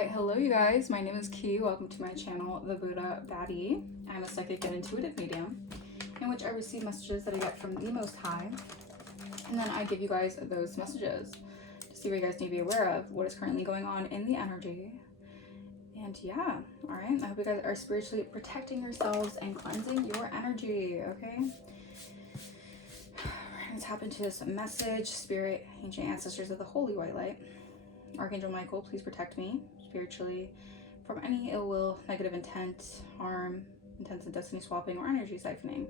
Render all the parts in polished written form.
Alright, hello you guys. My name is Ki. Welcome to my channel, The Buddha Baddie. I'm a psychic and intuitive medium in which I receive messages that I get from the Most High. And then I give you guys those messages to see what you guys need to be aware of, what is currently going on in the energy. And yeah, alright. I hope you guys are spiritually protecting yourselves and cleansing your energy, okay? We're going to tap into this message. Spirit, ancient ancestors of the Holy White Light. Archangel Michael, please protect me spiritually from any ill will, negative intent, harm, intents of destiny swapping, or energy siphoning.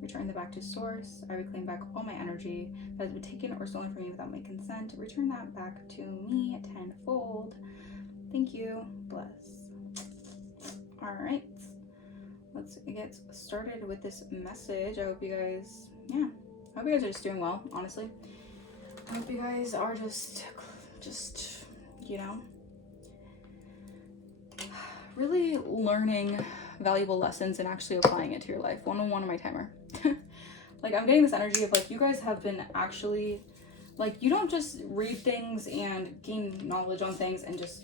Return them back to source. I reclaim back all my energy that has been taken or stolen from me without my consent. Return that back to me tenfold. Thank you. Bless. All right. Let's get started with this message. I hope you guys, I hope you guys are just doing well, honestly. I hope you guys are just you know, really learning valuable lessons and actually applying it to your life. 101 on my timer. Like, I'm getting this energy of like, you guys have been actually, like, you don't just read things and gain knowledge on things and just,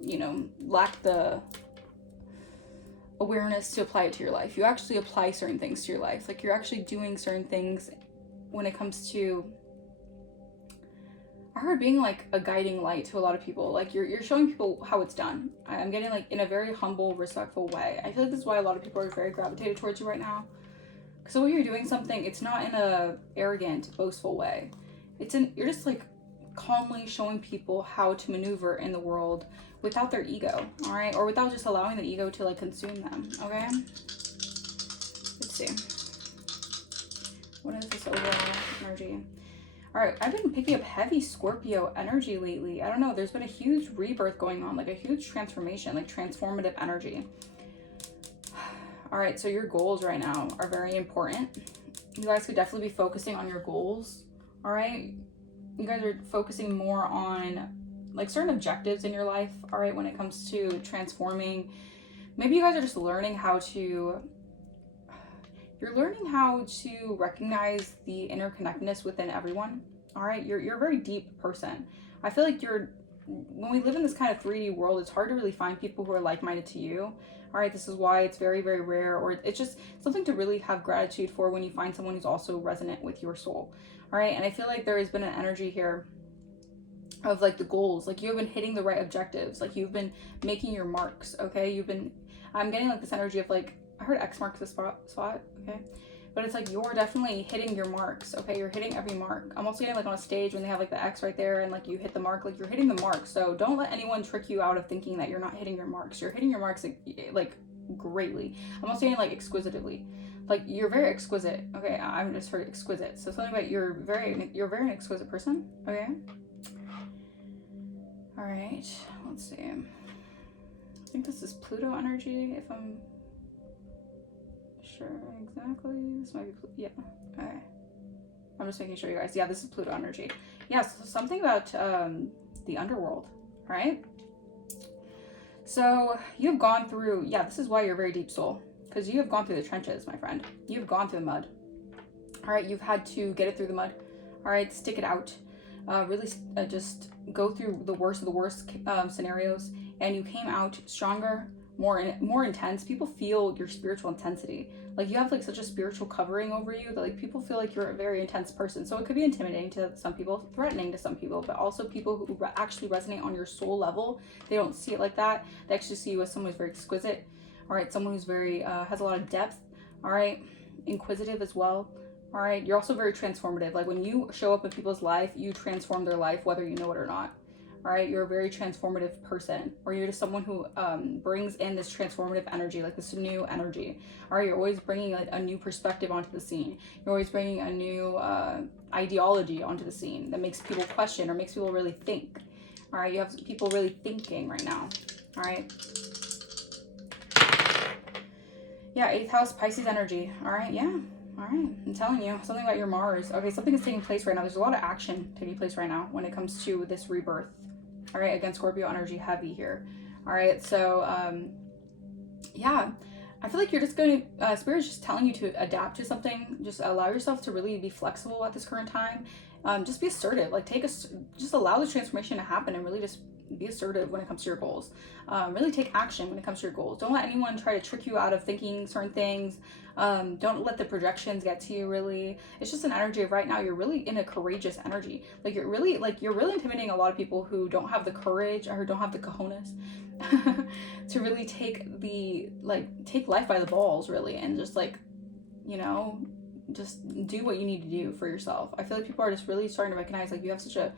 you know, lack the awareness to apply it to your life. You actually apply certain things to your life. Like, you're actually doing certain things when it comes to, I heard being like a guiding light to a lot of people. Like, you're showing people how it's done. I'm getting like in a very humble, respectful way. I feel like this is why a lot of people are very gravitated towards you right now. Because when you're doing something, it's not in a arrogant, boastful way. You're just like calmly showing people how to maneuver in the world without their ego, all right? Or without just allowing the ego to like consume them, okay? Let's see. What is this overall energy? All right, I've been picking up heavy Scorpio energy lately. I don't know, there's been a huge rebirth going on, like a huge transformation, like transformative energy. All right, so your goals right now are very important. You guys could definitely be focusing on your goals, all right? You guys are focusing more on like certain objectives in your life, all right, when it comes to transforming. Maybe you guys are just learning how to, you're learning how to recognize the interconnectedness within everyone. All right, you're a very deep person. I feel like when we live in this kind of 3D world, it's hard to really find people who are like-minded to you. All right, this is why it's very, very rare, or it's just something to really have gratitude for when you find someone who's also resonant with your soul. All right, and I feel like there has been an energy here of like the goals, like you have been hitting the right objectives, like you've been making your marks, okay? I'm getting like this energy of like, I heard X marks the spot, okay? But it's like you're definitely hitting your marks, okay? You're hitting every mark. I'm also getting like on a stage when they have like the X right there and like you hit the mark, like you're hitting the mark. So don't let anyone trick you out of thinking that you're not hitting your marks. You're hitting your marks like greatly. I'm also saying like exquisitely. Like you're very exquisite, okay? I've just heard exquisite. So something about you're very an exquisite person, okay? All right, let's see. I think this is Pluto energy, if I'm sure exactly. This might be yeah. Okay. I'm just making sure you guys. Yeah, this is Pluto energy. Yeah, so something about the underworld, right? So you've gone through. Yeah, this is why you're a very deep soul, because you have gone through the trenches, my friend. You've gone through the mud. All right, you've had to get it through the mud. All right, stick it out. Really just go through the worst of the worst scenarios, and you came out stronger, more intense. People feel your spiritual intensity. Like you have like such a spiritual covering over you that like people feel like you're a very intense person. So it could be intimidating to some people, threatening to some people, but also people who actually resonate on your soul level. They don't see it like that. They actually see you as someone who's very exquisite. All right, someone who's very has a lot of depth. All right, inquisitive as well. All right, you're also very transformative. Like when you show up in people's life, you transform their life, whether you know it or not. All right, you're a very transformative person, or you're just someone who brings in this transformative energy, like this new energy. All right, you're always bringing like a new perspective onto the scene. You're always bringing a new ideology onto the scene that makes people question or makes people really think. All right, you have people really thinking right now. All right. Yeah, 8th house, Pisces energy. All right, yeah. All right, I'm telling you, something about your Mars. Okay, something is taking place right now. There's a lot of action taking place right now when it comes to this rebirth. All right, again, Scorpio energy heavy here. All right, so, yeah, I feel like you're just going to, Spirit's just telling you to adapt to something. Just allow yourself to really be flexible at this current time. Just be assertive. Like just allow the transformation to happen and really just be assertive when it comes to your goals. Really take action when it comes to your goals. Don't let anyone try to trick you out of thinking certain things. Don't let the projections get to you, really. It's just an energy of right now, you're really in a courageous energy. Like you're really intimidating a lot of people who don't have the courage or don't have the cojones to really take life by the balls, really, and just just do what you need to do for yourself. I feel like people are just really starting to recognize like you have such a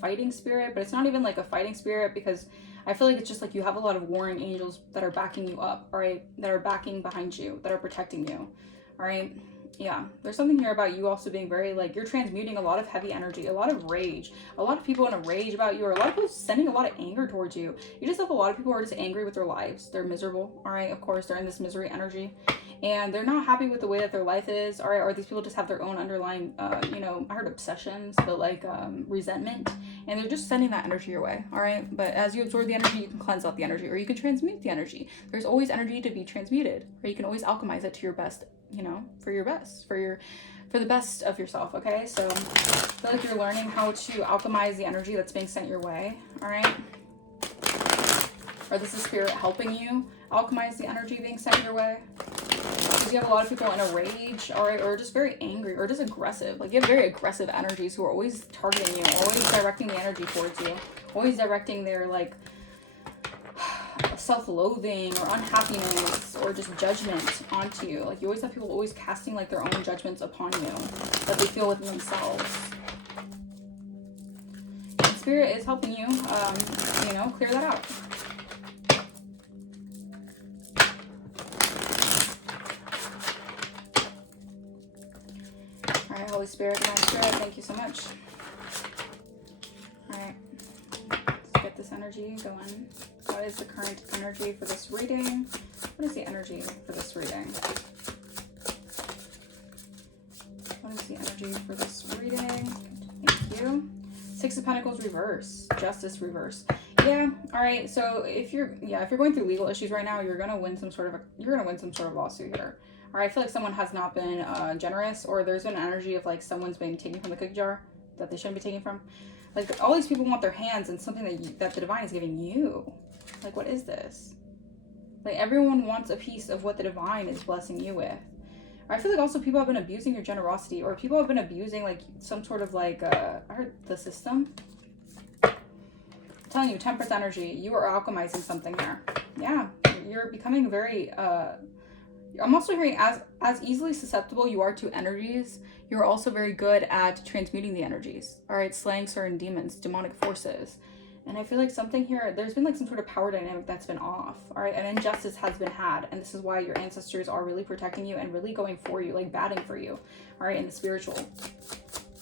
fighting spirit, but it's not even like a fighting spirit, because I feel like it's just like you have a lot of warring angels that are backing you up, all right, that are backing behind you, that are protecting you, all right. Yeah, there's something here about you also being very like, you're transmuting a lot of heavy energy, a lot of rage, a lot of people in a rage about you, or a lot of people sending a lot of anger towards you. You just have a lot of people who are just angry with their lives. They're miserable, all right. Of course, they're in this misery energy, and they're not happy with the way that their life is, all right. Or these people just have their own underlying, I heard obsessions, but like resentment, and they're just sending that energy your way, all right. But as you absorb the energy, you can cleanse out the energy, or you can transmute the energy. There's always energy to be transmuted, or you can always alchemize it to your best, for your best, for the best of yourself. Okay, so I feel like you're learning how to alchemize the energy that's being sent your way, all right. Or this is spirit helping you alchemize the energy being sent your way. Because you have a lot of people in a rage, all right, or just very angry, or just aggressive. Like you have very aggressive energies who are always targeting you, always directing the energy towards you, always directing their like self-loathing or unhappiness or just judgment onto you. Like you always have people always casting like their own judgments upon you that they feel within themselves. And spirit is helping you, clear that out. All right, Holy Spirit, Divine Spirit, thank you so much. All right, let's get this energy going. What is the current energy for this reading? What is the energy for this reading? What is the energy for this reading? Thank you. Six of Pentacles reverse, Justice reverse. Yeah, all right. So if you're going through legal issues right now, you're gonna win some sort of lawsuit here. All right, I feel like someone has not been generous, or there's been an energy of like someone's been taken from the cookie jar that they shouldn't be taking from. Like all these people want their hands in something that the divine is giving you. Like, what is this? Like, everyone wants a piece of what the divine is blessing you with. Or I feel like also people have been abusing your generosity, or people have been abusing, like, some sort of, like, I heard the system. I'm telling you, Temperance energy, you are alchemizing something here. Yeah, you're becoming very, I'm also hearing as easily susceptible you are to energies, you're also very good at transmuting the energies. All right, slaying certain demons, demonic forces. And I feel like something here, there's been like some sort of power dynamic that's been off, all right? And injustice has been had. And this is why your ancestors are really protecting you and really going for you, like batting for you, all right, in the spiritual.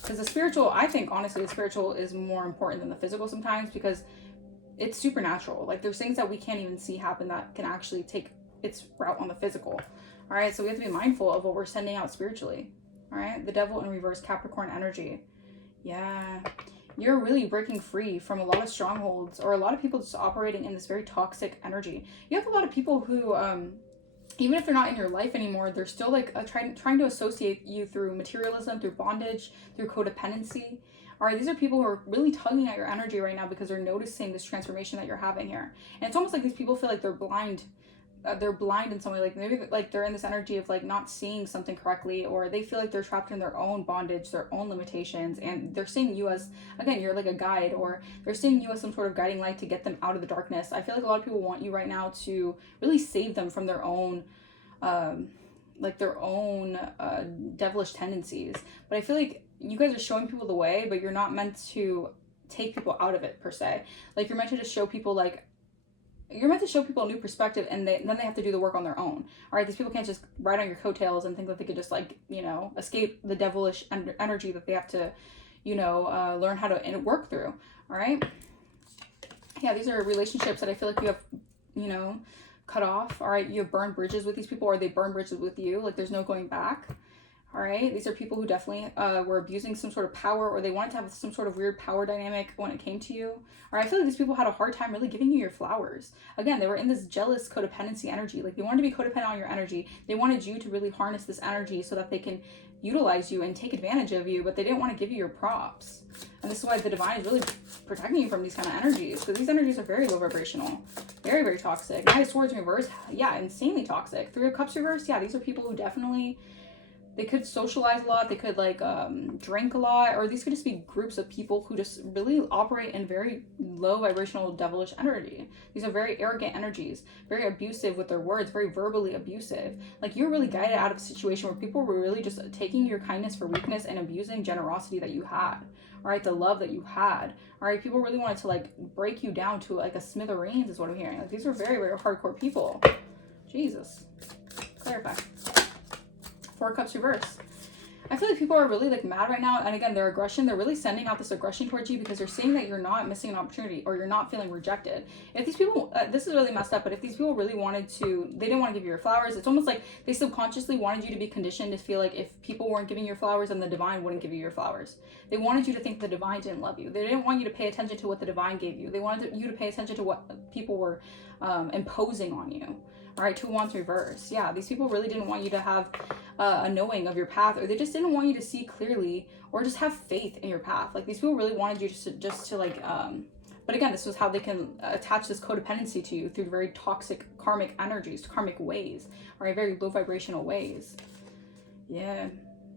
Because the spiritual, I think, honestly, the spiritual is more important than the physical sometimes, because it's supernatural. Like there's things that we can't even see happen that can actually take its route on the physical, all right? So we have to be mindful of what we're sending out spiritually, all right? The Devil in reverse, Capricorn energy. Yeah. You're really breaking free from a lot of strongholds, or a lot of people just operating in this very toxic energy. You have a lot of people who, even if they're not in your life anymore, they're still like trying to associate you through materialism, through bondage, through codependency. All right, these are people who are really tugging at your energy right now because they're noticing this transformation that you're having here. And it's almost like these people feel like they're blind. They're blind in some way, like maybe like they're in this energy of like not seeing something correctly, or they feel like they're trapped in their own bondage, their own limitations, and they're seeing you as, again, you're like a guide, or they're seeing you as some sort of guiding light to get them out of the darkness. I feel like a lot of people want you right now to really save them from their own devilish tendencies. But I feel like you guys are showing people the way, but you're not meant to take people out of it per se. Like you're meant to just show people a new perspective, and then they have to do the work on their own. All right, these people can't just ride on your coattails and think that they could just like, escape the devilish energy that they have to, learn how to work through. All right. Yeah, these are relationships that I feel like you have, cut off. All right, you have burned bridges with these people, or they burn bridges with you. Like there's no going back. All right, these are people who definitely were abusing some sort of power, or they wanted to have some sort of weird power dynamic when it came to you. Or I feel like these people had a hard time really giving you your flowers. Again, they were in this jealous codependency energy. Like they wanted to be codependent on your energy. They wanted you to really harness this energy so that they can utilize you and take advantage of you, but they didn't want to give you your props. And this is why the divine is really protecting you from these kind of energies, because these energies are very low vibrational, very, very toxic. Knight of Swords reverse, yeah, insanely toxic. Three of Cups reverse, yeah, these are people who definitely, they could socialize a lot, they could like drink a lot, or these could just be groups of people who just really operate in very low vibrational devilish energy. These are very arrogant energies, very abusive with their words, very verbally abusive. Like, you're really guided out of a situation where people were really just taking your kindness for weakness and abusing generosity that you had. All right, the love that you had. All right, people really wanted to like break you down to like a smithereens is what I'm hearing. Like, these are very, very hardcore people. Jesus. Clarify. Four of Cups reverse. I feel like people are really like mad right now, and again, their aggression, they're really sending out this aggression towards you because they're seeing that you're not missing an opportunity, or you're not feeling rejected. If these people, this is really messed up, but if these people really wanted to, they didn't want to give you your flowers, it's almost like they subconsciously wanted you to be conditioned to feel like if people weren't giving you your flowers, then the divine wouldn't give you your flowers. They wanted you to think the divine didn't love you. They didn't want you to pay attention to what the divine gave you. They wanted you to pay attention to what people were imposing on you. All right, Two of Wands reverse. Yeah, these people really didn't want you to have a knowing of your path, or they just didn't want you to see clearly, or just have faith in your path. Like, these people really wanted you just to like, but again, this was how they can attach this codependency to you, through very toxic karmic energies, karmic ways, all right, very low vibrational ways. Yeah.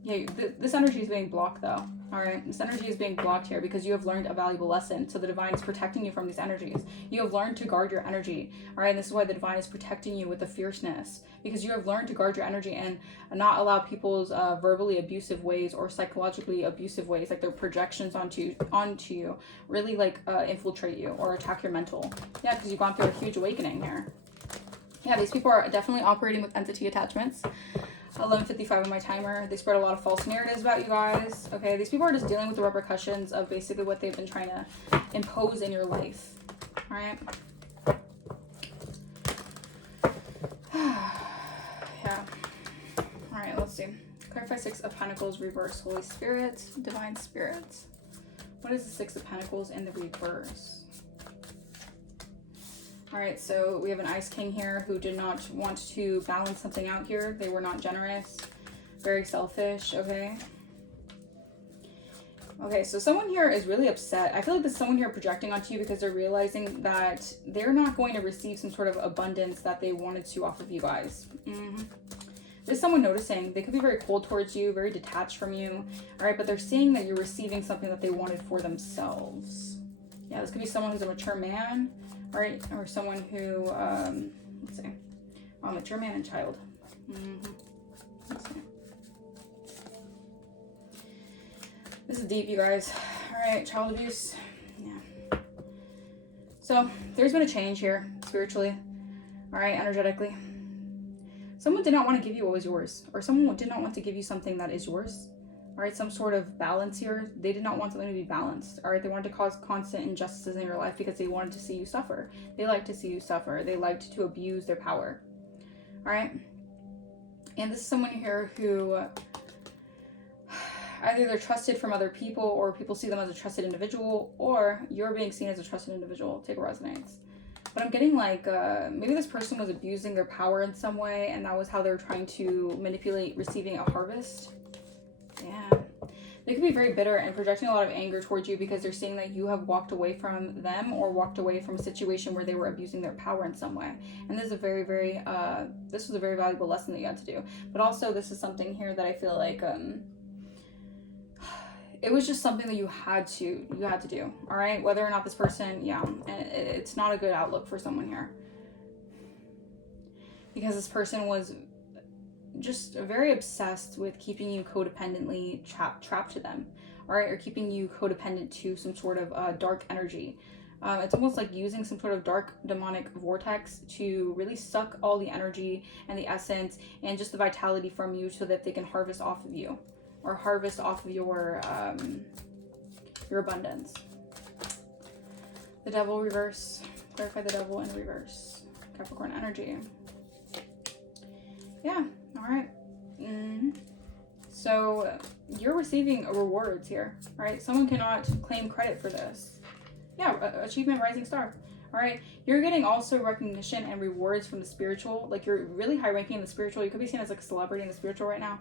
Yeah, this energy is being blocked though. All right, this energy is being blocked here because you have learned a valuable lesson. So the divine is protecting you from these energies. You have learned to guard your energy. All right, and this is why the divine is protecting you with the fierceness, because you have learned to guard your energy and not allow people's verbally abusive ways or psychologically abusive ways, like their projections onto you, really like infiltrate you or attack your mental. Yeah, because you've gone through a huge awakening here. Yeah, these people are definitely operating with entity attachments. 11:55 on my timer. They spread a lot of false narratives about you guys. Okay, these people are just dealing with the repercussions of basically what they've been trying to impose in your life. All right. Yeah. All right, let's see. Clarify Six of Pentacles reverse. Holy Spirit, Divine Spirit. What is the Six of Pentacles in the reverse? All right, so we have an Ice King here who did not want to balance something out here. They were not generous, very selfish, okay? Okay, so someone here is really upset. I feel like there's someone here projecting onto you because they're realizing that they're not going to receive some sort of abundance that they wanted to off of you guys. There's someone noticing. They could be very cold towards you, very detached from you, all right? But they're seeing that you're receiving something that they wanted for themselves. Yeah, this could be someone who's a mature man, right? Or someone who, let's see, mature man and child. Let's see. This is deep, you guys. All right, child abuse. Yeah. So there's been a change here, spiritually. All right, energetically. Someone did not want to give you what was yours, or someone did not want to give you something that is yours. All right, some sort of balance here. They did not want something to be balanced. All right, they wanted to cause constant injustices in your life because they wanted to see you suffer. They liked to see you suffer. They liked to abuse their power. All right, and this is someone here who either they're trusted from other people, or people see them as a trusted individual, or you're being seen as a trusted individual. Take what resonates. But I'm getting like, maybe this person was abusing their power in some way, and that was how they were trying to manipulate receiving a harvest. Yeah, they could be very bitter and projecting a lot of anger towards you because they're seeing that you have walked away from them, or walked away from a situation where they were abusing their power in some way. And this is a very, very, this was a very valuable lesson that you had to do. But also, this is something here that I feel like, it was just something that you had to do. All right, whether or not this person, yeah, and it's not a good outlook for someone here because this person was just very obsessed with keeping you codependently trapped to them, all right, or keeping you codependent to some sort of dark energy. It's almost like using some sort of dark demonic vortex to really suck all the energy and the essence and just the vitality from you so that they can harvest off of you, or harvest off of your abundance. The Devil reverse. Clarify the Devil in reverse. Capricorn energy. Yeah. All right. So you're receiving rewards here, right? Someone cannot claim credit for this. Yeah, achievement, rising star. All right, you're getting also recognition and rewards from the spiritual. Like, you're really high ranking in the spiritual. You could be seen as like a celebrity in the spiritual right now.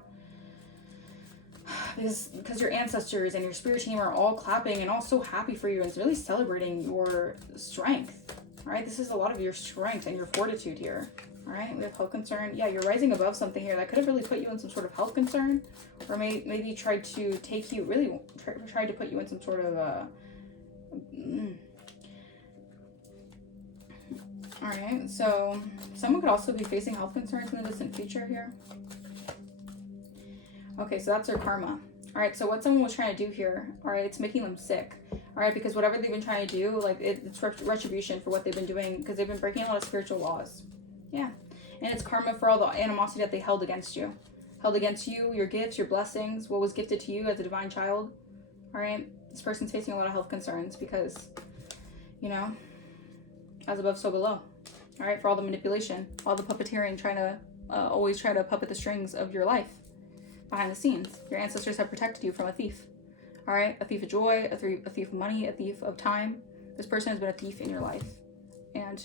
because your ancestors and your spirit team are all clapping and all so happy for you, and it's really celebrating your strength. All right, this is a lot of your strength and your fortitude here. All right, we have health concern. Yeah, you're rising above something here that could have really put you in some sort of health concern, or maybe tried to take you, really tried to put you in some sort of All right, so someone could also be facing health concerns in the distant future here. Okay, so that's their karma. All right, so what someone was trying to do here, all right, it's making them sick. All right, because whatever they've been trying to do, like it's retribution for what they've been doing, because they've been breaking a lot of spiritual laws. Yeah, and it's karma for all the animosity that they held against you. Held against you, your gifts, your blessings, what was gifted to you as a divine child. All right, this person's facing a lot of health concerns because, you know, as above, so below. All right, for all the manipulation, all the puppeteering, trying to always try to puppet the strings of your life behind the scenes. Your ancestors have protected you from a thief. All right, a thief of joy, a thief of money, a thief of time. This person has been a thief in your life. And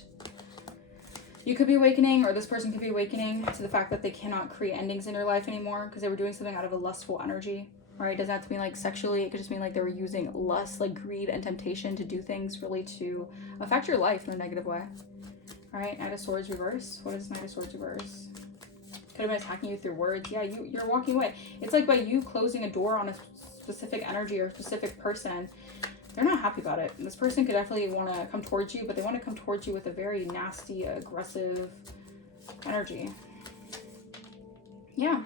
you could be awakening, or this person could be awakening to the fact that they cannot create endings in your life anymore because they were doing something out of a lustful energy. All right, it doesn't have to mean like sexually. It could just mean like they were using lust, like greed and temptation to do things really to affect your life in a negative way. All right, Knight of Swords reverse. What is Knight of Swords reverse? Could have been attacking you through words. Yeah, you're walking away. It's like by you closing a door on a specific energy or a specific person, they're not happy about it. This person could definitely want to come towards you, but they want to come towards you with a very nasty, aggressive energy. Yeah.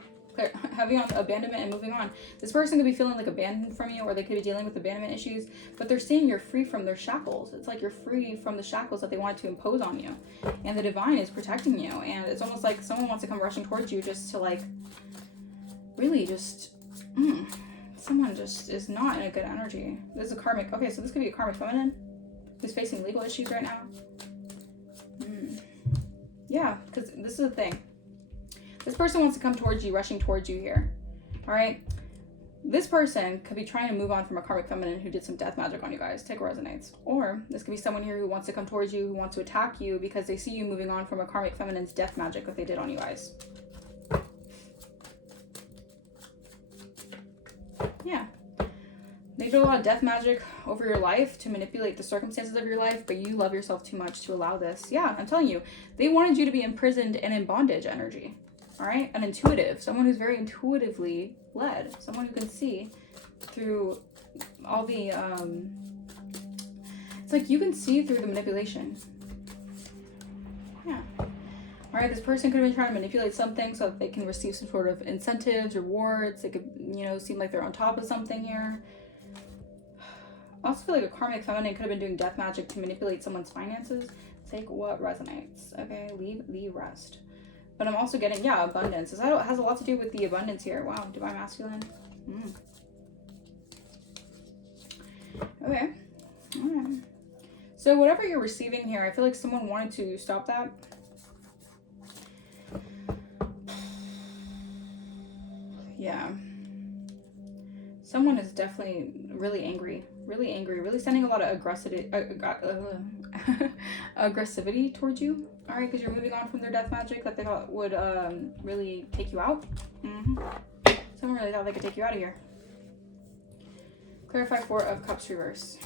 Having on abandonment and moving on. This person could be feeling like abandoned from you, or they could be dealing with abandonment issues, but they're saying you're free from their shackles. It's like you're free from the shackles that they wanted to impose on you, and the divine is protecting you. And it's almost like someone wants to come rushing towards you just to like really just someone just is not in a good energy. This is a karmic. Okay, so this could be a karmic feminine who's facing legal issues right now. Yeah, because this is the thing. This person wants to come towards you, rushing towards you here. All right. This person could be trying to move on from a karmic feminine who did some death magic on you guys. Take what resonates. Or this could be someone here who wants to come towards you, who wants to attack you because they see you moving on from a karmic feminine's death magic that they did on you guys. Yeah. They did a lot of death magic over your life to manipulate the circumstances of your life, but you love yourself too much to allow this. Yeah, I'm telling you. They wanted you to be imprisoned and in bondage energy. All right, an intuitive, someone who's very intuitively led, someone who can see through all the, it's like you can see through the manipulation. Yeah. All right, this person could have been trying to manipulate something so that they can receive some sort of incentives, rewards. They could, you know, seem like they're on top of something here. I also feel like a karmic feminine could have been doing death magic to manipulate someone's finances. Take what resonates. Okay, leave the rest. But I'm also getting, yeah, abundance. It has a lot to do with the abundance here. Wow, divine masculine. Okay. All right. So whatever you're receiving here, I feel like someone wanted to stop that. Yeah. Someone is definitely really angry. Really angry. Really sending a lot of aggressivity towards you. All right, because you're moving on from their death magic that they thought would really take you out. Someone really thought they could take you out of here. Clarify 4 of Cups reverse.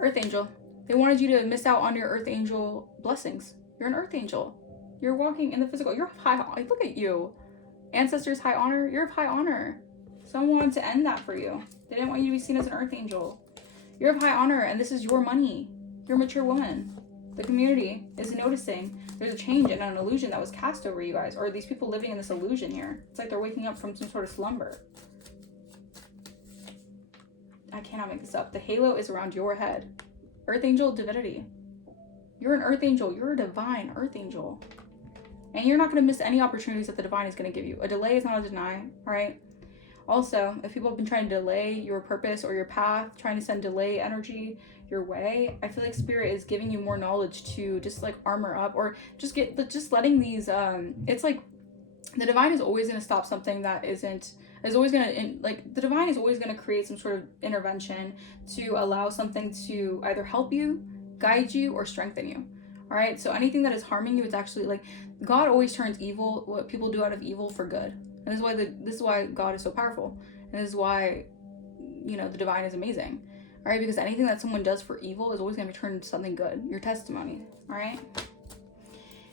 Earth Angel. They wanted you to miss out on your Earth Angel blessings. You're an Earth Angel. You're walking in the physical. You're high. Look at you. Ancestors high honor. You're of high honor. Someone wanted to end that for you. They didn't want you to be seen as an Earth Angel. You're of high honor, and this is your money. You're a mature woman. The community is noticing there's a change and an illusion that was cast over you guys, or these people living in this illusion here. It's like they're waking up from some sort of slumber. I cannot make this up. The halo is around your head. Earth Angel divinity. You're an Earth Angel. You're a divine Earth Angel. And you're not going to miss any opportunities that the divine is going to give you. A delay is not a deny, all right? Also, if people have been trying to delay your purpose or your path, trying to send delay energy your way, I feel like Spirit is giving you more knowledge to just like armor up, or just letting these, it's like the divine is always going to stop something that the divine is always going to create some sort of intervention to allow something to either help you, guide you, or strengthen you. All right, so anything that is harming you, it's actually like God always turns evil, what people do out of evil, for good. And this is why God is so powerful, and this is why, you know, the divine is amazing. All right, because anything that someone does for evil is always going to be turned into something good. Your testimony. All right.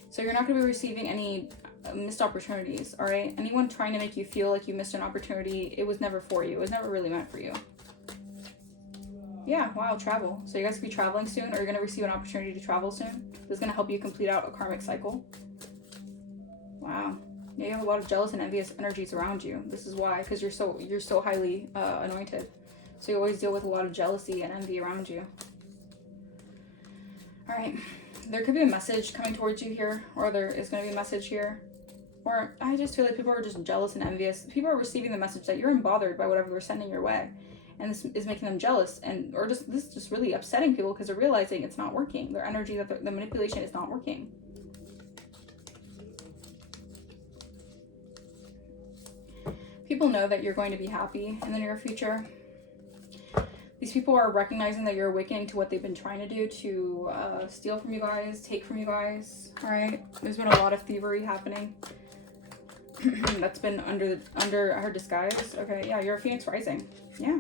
So you're not going to be receiving any missed opportunities. All right. Anyone trying to make you feel like you missed an opportunity, it was never for you. It was never really meant for you. Yeah, wow, travel. So you guys could be traveling soon, or you're going to receive an opportunity to travel soon. This is going to help you complete out a karmic cycle. Wow. Yeah, you have a lot of jealous and envious energies around you. This is why, because you're so highly anointed. So you always deal with a lot of jealousy and envy around you. All right. There could be a message coming towards you here, or there is going to be a message here. Or I just feel like people are just jealous and envious. People are receiving the message that you're unbothered by whatever they're sending your way. And this is making them jealous, and or just this is just really upsetting people because they're realizing it's not working. Their energy, that the manipulation is not working. People know that you're going to be happy in the near future. These people are recognizing that you're awakening to what they've been trying to do to steal from you guys, take from you guys. All right, there's been a lot of thievery happening. That's been under her disguise. Okay, yeah, you're a phoenix rising. Yeah.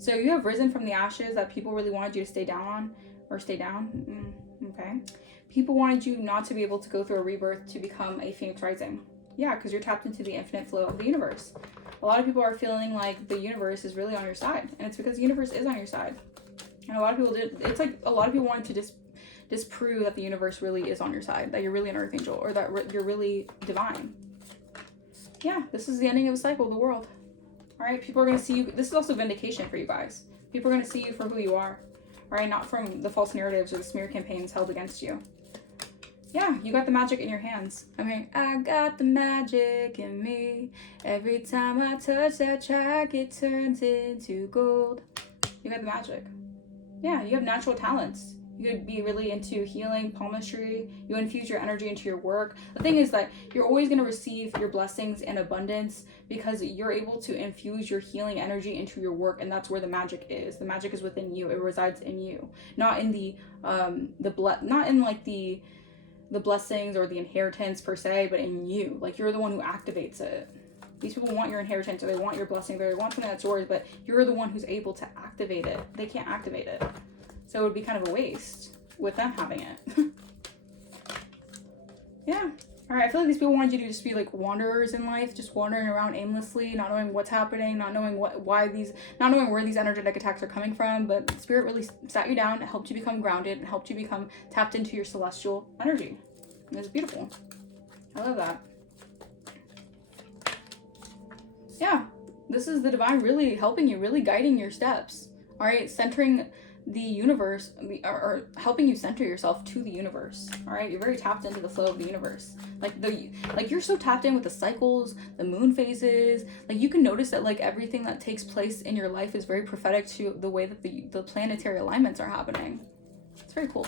So you have risen from the ashes that people really wanted you to stay down on, or stay down. Okay. People wanted you not to be able to go through a rebirth to become a phoenix rising. Yeah, because you're tapped into the infinite flow of the universe. A lot of people are feeling like the universe is really on your side, and it's because the universe is on your side. And a lot of people it's like a lot of people wanted to disprove that the universe really is on your side, that you're really an earth angel, or that you're really divine. Yeah, this is the ending of a cycle of the world. All right, people are going to see you. This is also vindication for you guys. People are going to see you for who you are. All right, not from the false narratives or the smear campaigns held against you. Yeah, you got the magic in your hands. I mean, I got the magic in me. Every time I touch that track, it turns into gold. You got the magic. Yeah, you have natural talents. You could be really into healing, palmistry. You infuse your energy into your work. The thing is that you're always going to receive your blessings in abundance because you're able to infuse your healing energy into your work, and that's where the magic is. The magic is within you. It resides in you, not in not in like the blessings or the inheritance per se, but in you. Like, you're the one who activates it. These people want your inheritance, or they want your blessing, or they want something that's yours, but you're the one who's able to activate it. They can't activate it. So it would be kind of a waste with them having it. Yeah. All right. I feel like these people wanted you to just be like wanderers in life, just wandering around aimlessly, not knowing what's happening, not knowing not knowing where these energetic attacks are coming from. But Spirit really sat you down, helped you become grounded, and helped you become tapped into your celestial energy. And it's beautiful. I love that. Yeah. This is the divine really helping you, really guiding your steps. All right. Centering the universe, or helping you center yourself to the universe. All right, you're very tapped into the flow of the universe. Like you're so tapped in with the cycles, the moon phases. Like, you can notice that like everything that takes place in your life is very prophetic to the way that the planetary alignments are happening. It's very cool.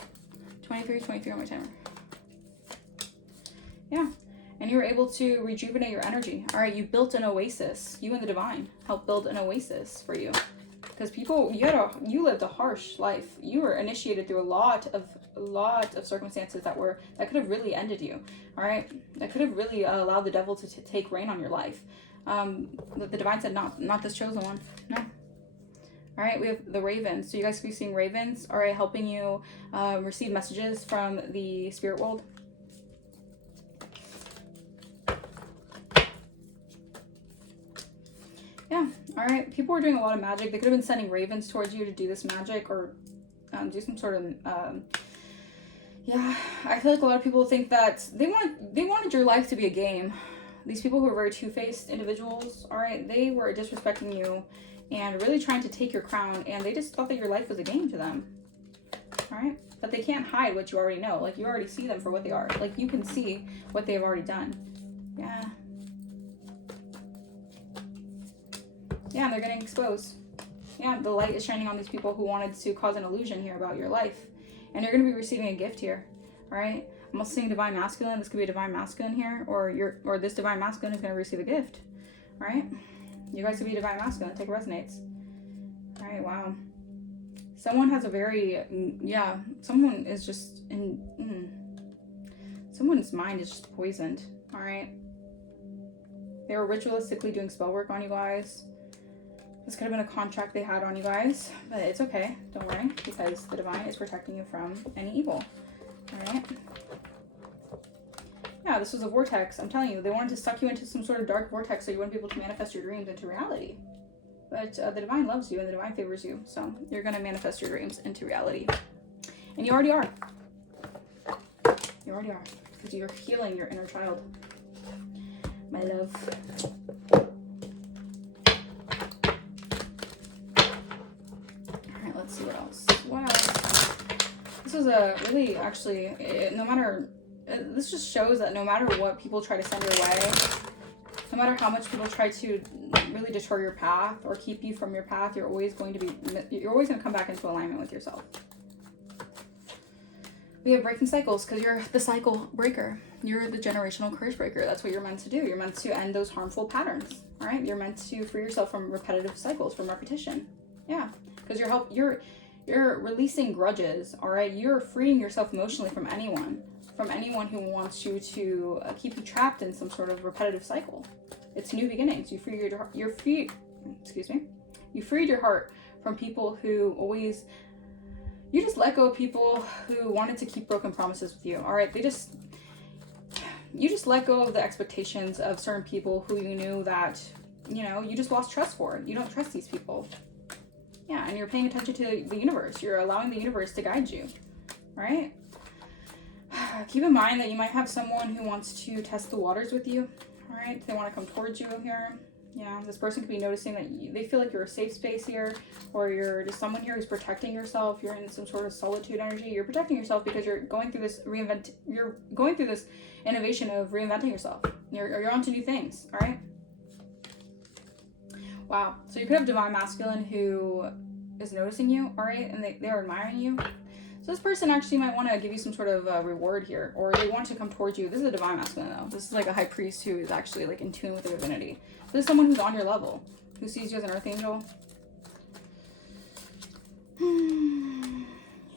23 on my timer. Yeah. And you were able to rejuvenate your energy. All right, you built an oasis. You and the divine helped build an oasis for you. Because people, you lived a harsh life. You were initiated through a lot of circumstances that could have really ended you. All right, that could have really allowed the devil to take reign on your life. The divine said, not this chosen one. No. All right, we have the ravens. So you guys could be seeing ravens. All right, helping you receive messages from the spirit world. Yeah, all right. People are doing a lot of magic. They could have been sending ravens towards you to do this magic, or do some sort of, yeah. I feel like a lot of people think that they wanted your life to be a game. These people who are very two-faced individuals, all right, they were disrespecting you and really trying to take your crown, and they just thought that your life was a game to them, all right? But they can't hide what you already know. Like, you already see them for what they are. Like, you can see what they've already done. Yeah. Yeah, they're getting exposed. Yeah, the light is shining on these people who wanted to cause an illusion here about your life. And you're going to be receiving a gift here, all right? I'm also seeing divine masculine. This could be a divine masculine here, or this divine masculine is going to receive a gift, all right? You guys could be divine masculine. Take it resonates. All right, wow. Someone has a very, yeah, someone is just someone's mind is just poisoned, all right? They were ritualistically doing spell work on you guys. This could have been a contract they had on you guys, but it's okay. Don't worry, because the divine is protecting you from any evil, all right? Yeah, this was a vortex. I'm telling you, they wanted to suck you into some sort of dark vortex so you wouldn't be able to manifest your dreams into reality. But the divine loves you and the divine favors you, so you're going to manifest your dreams into reality. And you already are. You already are, because you're healing your inner child. My love. Alright, let's see what else. What else? This was a really, actually, this just shows that no matter what people try to send your way, no matter how much people try to really detour your path or keep you from your path, you're always going to come back into alignment with yourself. We have breaking cycles because you're the cycle breaker. You're the generational curse breaker. That's what you're meant to do. You're meant to end those harmful patterns, all right? You're meant to free yourself from repetitive cycles, from repetition. Yeah, because you're releasing grudges, all right? You're freeing yourself emotionally from anyone who wants you to keep you trapped in some sort of repetitive cycle. It's new beginnings. You freed your heart from people who always, you just let go of people who wanted to keep broken promises with you. All right, you just let go of the expectations of certain people who you knew that, you just lost trust for. You don't trust these people. Yeah, and you're paying attention to the universe. You're allowing the universe to guide you, right? Keep in mind that you might have someone who wants to test the waters with you, all right? They want to come towards you here. Yeah, this person could be noticing that they feel like you're a safe space here, or you're just someone here who's protecting yourself. You're in some sort of solitude energy. You're protecting yourself because you're going through this innovation of reinventing yourself. You're onto new things, all right? Wow. So you could have divine masculine who is noticing you, all right? And they're admiring you. So this person actually might want to give you some sort of reward here, or they want to come towards you. This is a divine masculine though. This is like a high priest who is actually like in tune with their divinity. This is someone who's on your level, who sees you as an earth angel.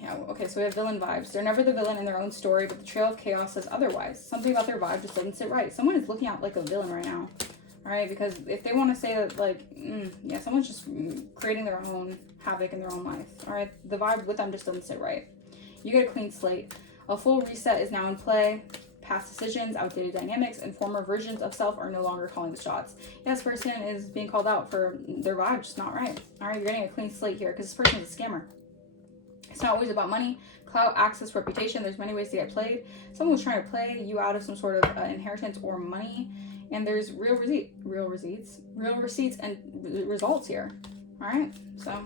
Yeah, okay, so we have villain vibes. They're never the villain in their own story, but the trail of chaos says otherwise. Something about their vibe just doesn't sit right. Someone is looking out like a villain right now. All right, because if they want to say that, like, yeah, someone's just creating their own havoc in their own life. All right, the vibe with them just doesn't sit right. You get a clean slate. A full reset is now in play. Past decisions, outdated dynamics, and former versions of self are no longer calling the shots. Yeah, this person is being called out for their vibe just not right. All right, you're getting a clean slate here because this person is a scammer. It's not always about money, clout, access, reputation. There's many ways to get played. Someone was trying to play you out of some sort of inheritance or money. And there's real receipts and results here. All right, so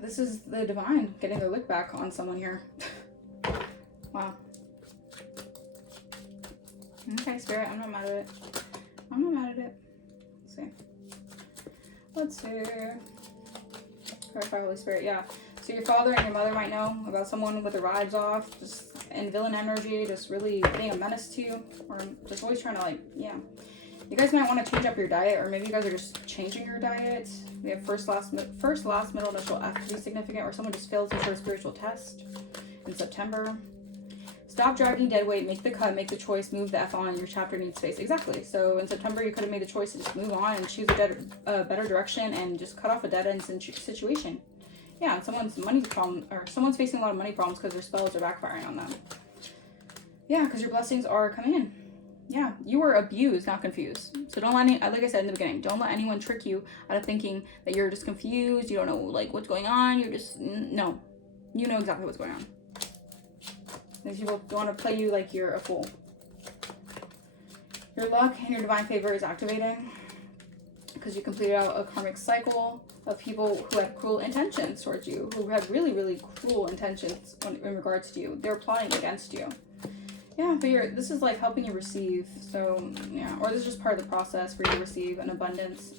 this is the divine getting their lick back on someone here. Wow. Okay, Spirit, I'm not mad at it. Let's see. Clarify, Holy Spirit, yeah. So your father and your mother might know about someone with their vibes off, just in villain energy, just really being a menace to you, or just always trying to, like, yeah. You guys might want to change up your diet, or maybe you guys are just changing your diet. We have first, last, middle, initial F to be significant, or someone just failed some sort of spiritual test in September. Stop dragging dead weight, make the cut, make the choice, move the F on. Your chapter needs space. Exactly. So in September, you could have made the choice to just move on and choose a better direction and just cut off a dead end situation. Yeah, someone's money problem, or someone's facing a lot of money problems because their spells are backfiring on them. Yeah, because your blessings are coming in. Yeah, you were abused, not confused. So don't let like I said in the beginning, don't let anyone trick you out of thinking that you're just confused, you don't know like what's going on, you're just, no. You know exactly what's going on. These people want to play you like you're a fool. Your luck and your divine favor is activating because you completed out a karmic cycle of people who had cruel intentions towards you, who had really, really cruel intentions in regards to you. They're plotting against you. Yeah, but this is like helping you receive. So, yeah, or this is just part of the process for you to receive an abundance.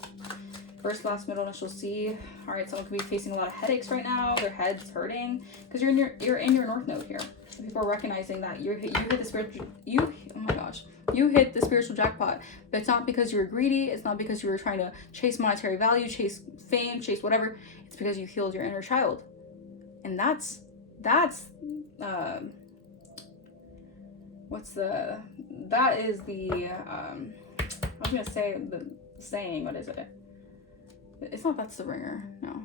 First, last, middle, initial C. All right, someone could be facing a lot of headaches right now. Their head's hurting because you're in your north node here. People are recognizing that you hit the spiritual, oh my gosh, you hit the spiritual jackpot. But it's not because you were greedy. It's not because you were trying to chase monetary value, chase fame, chase whatever. It's because you healed your inner child. And that is the, I was going to say the saying, what is it? It's not that's the ringer, no.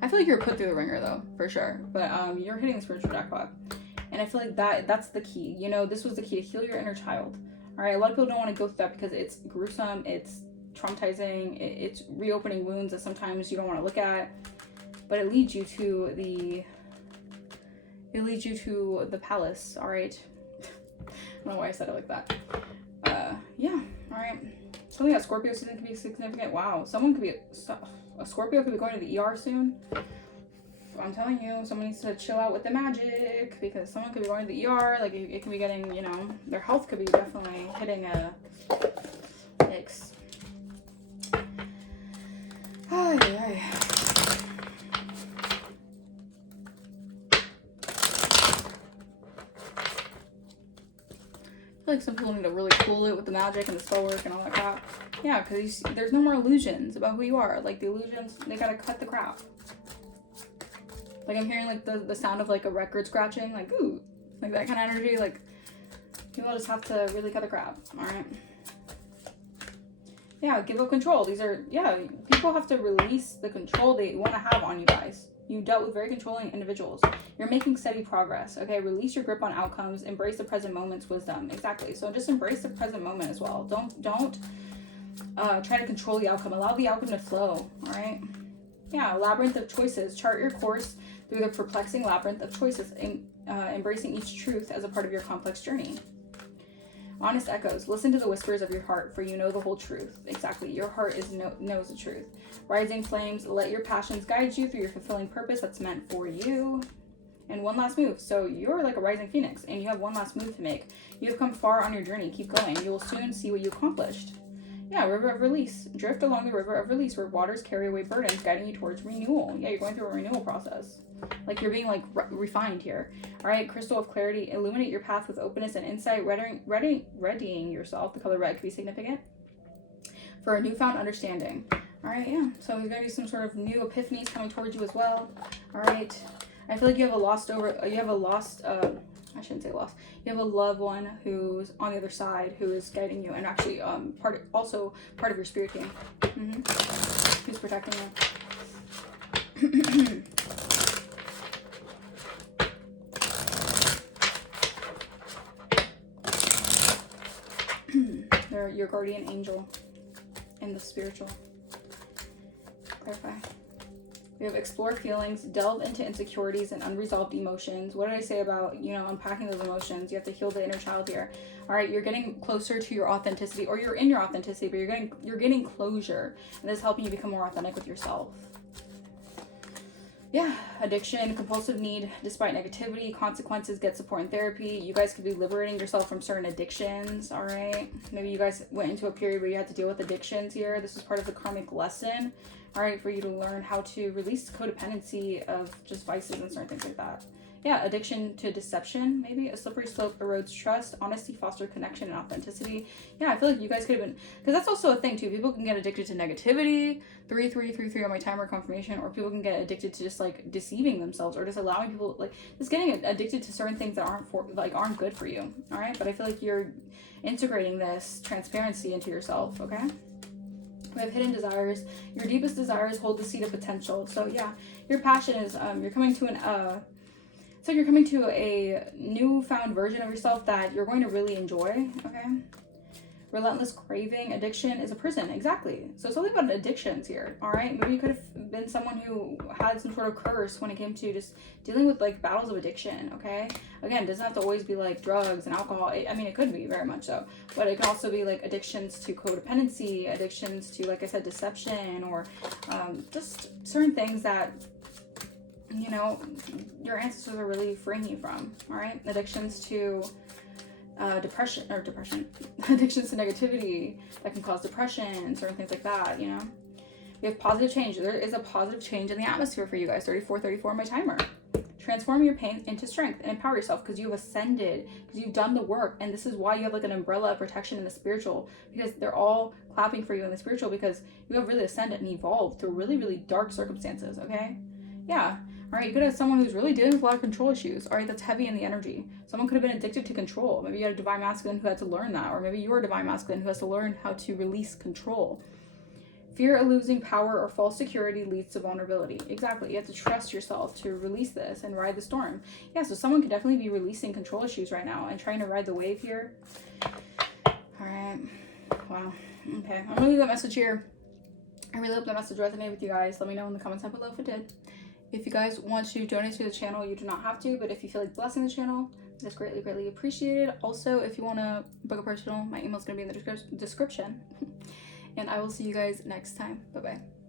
I feel like you're put through the ringer though, for sure. But you're hitting the spiritual jackpot. And I feel like that's the key. You know, this was the key to heal your inner child. All right, a lot of people don't want to go through that because it's gruesome, it's traumatizing, it's reopening wounds that sometimes you don't want to look at. But it leads you to the palace, all right? I don't know why I said it like that. Yeah, all right. Something that Scorpio season could be significant. Wow, someone could be, a Scorpio could be going to the ER soon. I'm telling you, someone needs to chill out with the magic because someone could be going to the ER. Like, it could be getting, you know, their health could be definitely hitting a X. Ay, ay. I feel like some people need to really cool it with the magic and the spell work and all that crap. Yeah, because there's no more illusions about who you are. Like, the illusions, they gotta cut the crap. Like, I'm hearing, like, the sound of, like, a record scratching. Like, ooh. Like, that kind of energy. Like, people just have to really cut the crap. Alright? Yeah, give up control. These are, yeah, people have to release the control they want to have on you guys. You dealt with very controlling individuals. You're making steady progress, okay? Release your grip on outcomes. Embrace the present moment's wisdom. Exactly. So just embrace the present moment as well. Don't try to control the outcome. Allow the outcome to flow, all right? Yeah, labyrinth of choices. Chart your course through the perplexing labyrinth of choices, embracing each truth as a part of your complex journey. Honest echoes. Listen to the whispers of your heart, for you know the whole truth. Exactly. Your heart knows the truth. Rising flames. Let your passions guide you through your fulfilling purpose that's meant for you. And one last move. So you're like a rising phoenix, and you have one last move to make. You have come far on your journey. Keep going. You will soon see what you accomplished. Yeah, river of release. Drift along the river of release where waters carry away burdens, guiding you towards renewal. Yeah, you're going through a renewal process. Like, you're being, like, refined here. All right, crystal of clarity. Illuminate your path with openness and insight. Readying yourself. The color red could be significant for a newfound understanding. All right, yeah. So there's going to be some sort of new epiphanies coming towards you as well. All right. I feel like you have I shouldn't say lost. You have a loved one who's on the other side who is guiding you, and actually part of your spirit team. Who's protecting you. They're your guardian angel in the spiritual. Clarify. We have explore feelings, delve into insecurities and unresolved emotions. What did I say about, you know, unpacking those emotions? You have to heal the inner child here. All right, you're getting closer to your authenticity, or you're in your authenticity, but you're getting closure, and this is helping you become more authentic with yourself. Yeah, addiction, compulsive need, despite negativity, consequences, get support and therapy. You guys could be liberating yourself from certain addictions, all right? Maybe you guys went into a period where you had to deal with addictions here. This is part of the karmic lesson, all right, for you to learn how to release codependency of just vices and certain things like that. Yeah, addiction to deception, maybe. A slippery slope erodes trust. Honesty fosters connection and authenticity. Yeah, I feel like you guys could have been, because that's also a thing too. People can get addicted to negativity, 3333 on my timer confirmation, or people can get addicted to just like deceiving themselves, or just allowing people, like, just getting addicted to certain things that aren't good for you. All right, but I feel like you're integrating this transparency into yourself. Okay. We have hidden desires. Your deepest desires hold the seed of potential. So yeah, your passion is you're coming to a newfound version of yourself that you're going to really enjoy. Okay. Relentless craving. Addiction is a prison. Exactly. So something about addictions here. All right. Maybe you could have been someone who had some sort of curse when it came to just dealing with like battles of addiction. Okay. Again, it doesn't have to always be like drugs and alcohol. I mean, it could be very much so, but it can also be like addictions to codependency, addictions to, like I said, deception, or just certain things that, you know, your ancestors are really freeing you from. All right. Addictions to depression, addictions to negativity that can cause depression, certain things like that, you know. We have positive change. There is a positive change in the atmosphere for you guys. 34 on my timer. Transform your pain into strength and empower yourself, because you've ascended, because you've done the work. And this is why you have like an umbrella of protection in the spiritual, because they're all clapping for you in the spiritual, because you have really ascended and evolved through really, really dark circumstances, okay? Yeah. All right, you could have someone who's really dealing with a lot of control issues. All right, that's heavy in the energy. Someone could have been addicted to control. Maybe you had a divine masculine who had to learn that, or maybe you're a divine masculine who has to learn how to release control. Fear of losing power or false security leads to vulnerability. Exactly. You have to trust yourself to release this and ride the storm. Yeah, so someone could definitely be releasing control issues right now and trying to ride the wave here. All right. Wow. Okay. I'm going to leave that message here. I really hope that message resonated with you guys. Let me know in the comments down below if it did. If you guys want to donate to the channel, you do not have to, but if you feel like blessing the channel, that's greatly, greatly appreciated. Also, if you want to book a personal, my email is going to be in the description. And I will see you guys next time. Bye-bye.